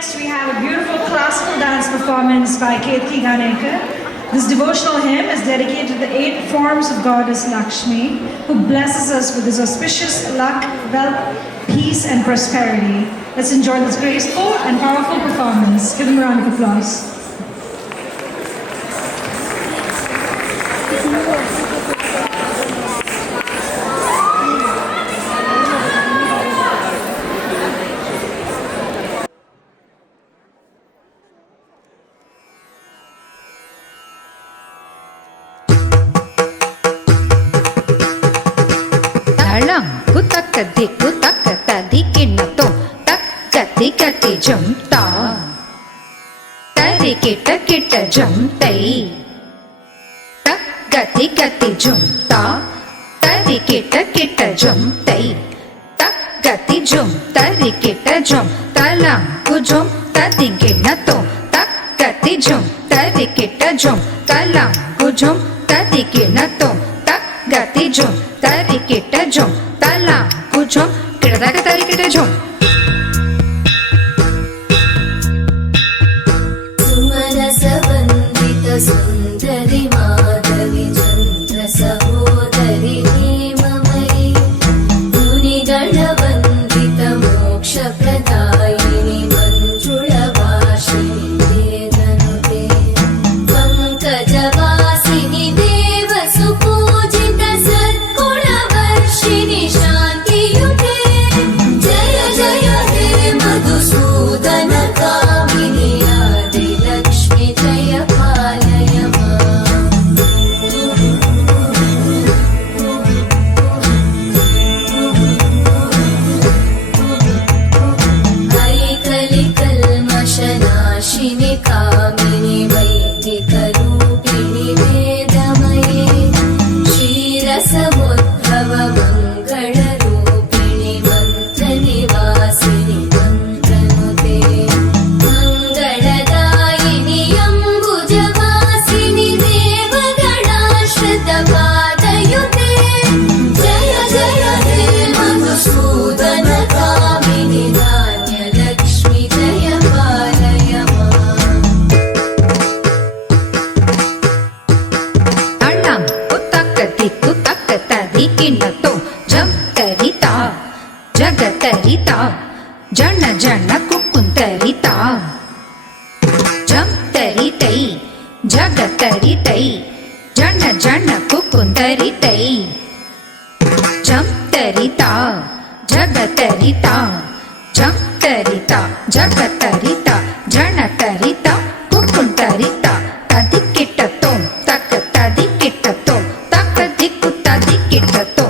Next, we have a beautiful classical dance performance by Ketki Ganekar. This devotional hymn is dedicated to the 8 forms of Goddess Lakshmi, who blesses us with this auspicious luck, wealth, peace, and prosperity. Let's enjoy this graceful and powerful performance. Give them a round of applause. Kati jum ta tari kita kita jum tai tak gati jum ta tari kita kita jum tai tak gati jum tari kita jum talang ku jum tadi kina to tak gati jum tari kita jum talang ku jum tadi kina to tak gati jum tari kita jum talang ku jum kita tari kita jum सुंदरी माधवी चंद्र सहोदरी हेममयी मुनि गणवंदित मोक्ष प्रदायिनी मंजुळवासिनी वेदनुते पंकजवासिनी देव सुपूजित सत्कुलवर्षिणि शान्तियुते जय जय हे मधुसूदन कामिनी आदि लक्ष्मी जय नाशिनी कामिनी वैदिकरूपिणि वेदमये क्षीरसमुद्भव मङ्गलरूपिणि मन्त्रनिवासिनि मन्त्रनुते मङ्गलदायिनि अम्बुजवासिनि देवगणाश्रितपादयुते जय जय हे मधुसूदन कामिनि धान्यलक्ष्मि जय जगतरिता जन जन कुकुंतरिता जम तरितै जगतरितै जन जन कुकुंतरितै जम तरिता जगतरिता जम तरिता जगतरिता जन तरिता कुकुंतरिता तदि किटतो तक तदि किटतो तक दिक्कु तदि किटतो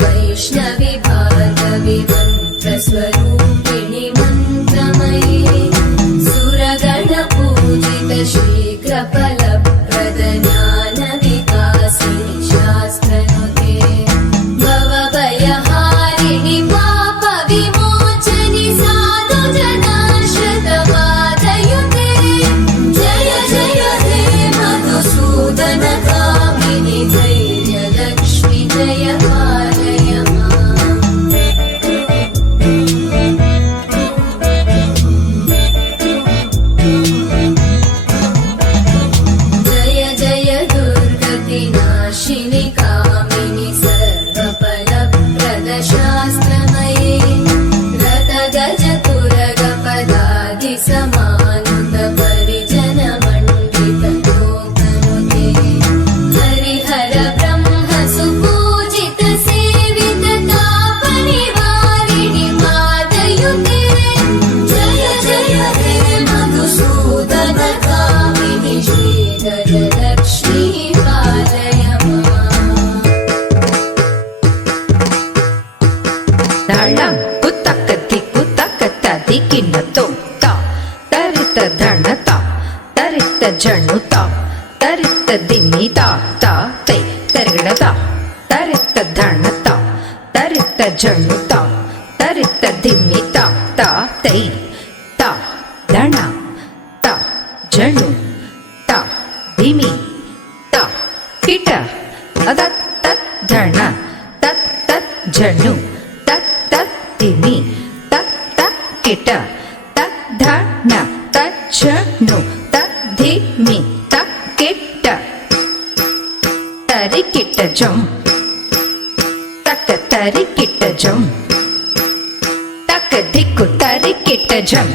वैष्णवी भार्गवी मन्त्रस्वरूपिणि मन्त्रमयी सुरगणपूजित शीघ्रफलप्रद ज्ञानविकासिनि शास्त्रनुते भवभयहारिणि पापविमोचनि साधुजनाश्रितपादयुते जय जय हे मधुसूदन कामिनि धैर्यलक्ष्मि जय नाशिनी कामिनी सर्वफलप्रद शास्त्रमयी रथ गज तुरग पदादि समानुत परिजन मण्डित लोकनुते हरिहर ब्रह्म सुपूजित सेवित तापनिवारिणि पादयुते जय जय हे मधुसूदन कामिनि श्रीगजलक्ष्मी ताळं कुतकति कुतकतदि किन्नतो ता तरित धणता तरित जणुता तरित दिन्निता ता तै तरिगडता तरित धणता तरित जणुता तरित दिन्निता ता तै ता धण ता जणु ता दिमि ता किट अदत् तत् धण तत् झनु तत् तत् तिमि तत् तत् किट तत् धन तत् झनु तत् धिमि तत् किट तरि किट जम तक तरि किट जम तक धिक्कु तरि किट जम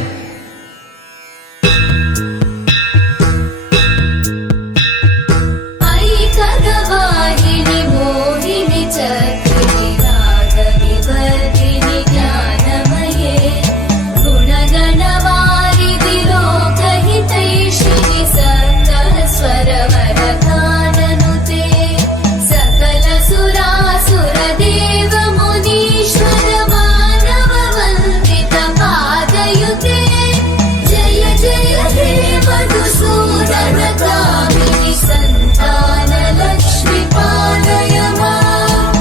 ऐकगवाहिनि मोहिनि चक्रिणि रागविवर्धिनि ज्ञानमये गुणगणवारिधि लोकहितैषिणि सकलस्वरवरगाननुते सकलसुरासुरदेव मुनीश्वर मानववन्दितपादयुते जय जय हे मधुसूदन कामिनि सन्तानलक्ष्मि पालय माम्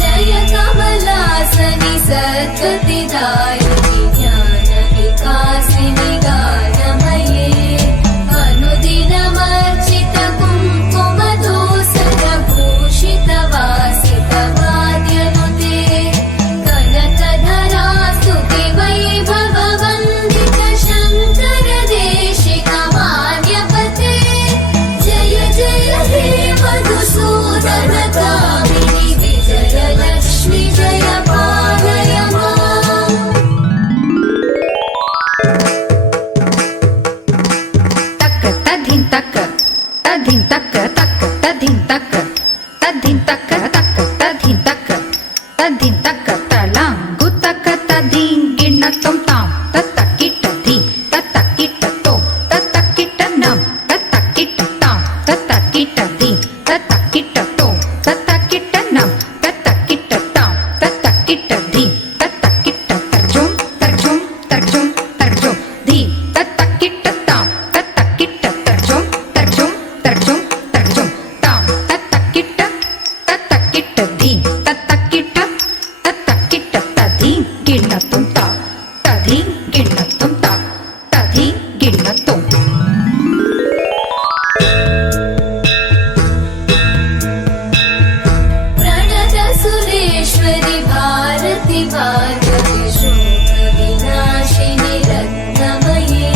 जय कमलासनि सद्गतिदायिनि ज्ञानविकासिनि गानमये अनुदिनमर्चित कुङ्कुमधूसरभूषित वासितवाद्यनुते कनकधरास्तुति वैभववन्दित शङ्कर देशिकमान्यपते जय जय हे मधुसूदन कामिनि विजयलक्ष्मि जय पालय माम् तक तधिन तक तधिन तक तक तधिन तक तधिन तक तक तधिन तक तधिन तक तलांगु तक तधिन गिण तुम ताम तत किट धी तत किट तो तत किट नम तत किट ताम तत किट धी तत किट तो तत किट नम तत किट ताम तत किट धी तत किट तरजुम तरजुम तरजुम तरजुम धी तत किट ताम तत किट तरजुम तरजुम तरजुम तरजुम ताम तत किट धी तत किट तधी गिण तुम ता तधी गिण तुम ता तधी गिण तुम प्रणत सुरेश्वरि भारति भार्गवि शोकविनाशिनि रत्नमये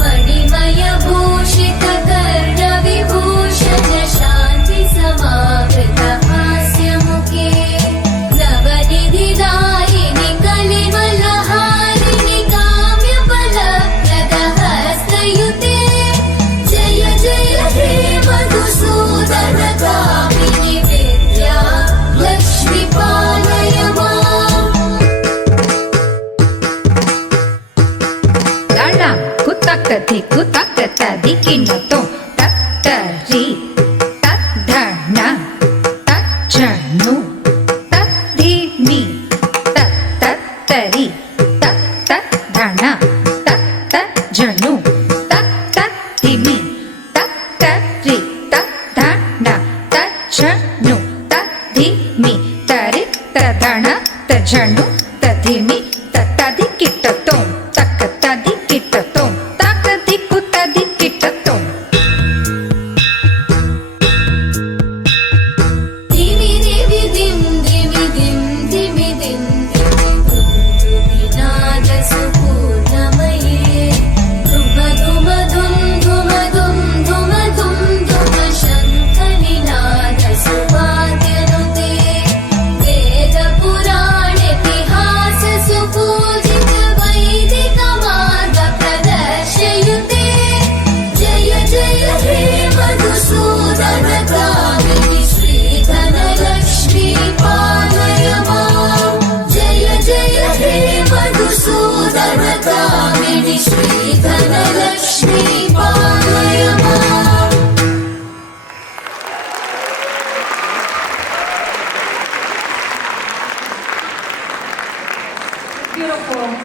मणिमय भूषित कर्णविभूषण शान्ति समावृत हास्यमुखे नवनिधिदायिनि कलिवलहारिणि काम्यफलप्रद हस्तयुते जय जय हे मधुसूदन कामिनि विद्या लक्ष्मि पालय माम् दाळा कुतक धी कुतक तधी गिण तो तरी तद्धण तज्जनु तद्धिमि तरी तद्धण तज्जनु तद्धिमि तरी तद्धण तज्जनु तद्धिमि तरि तद्धण तज्जनु तद्धिमि तदि किट तो तक तदि किट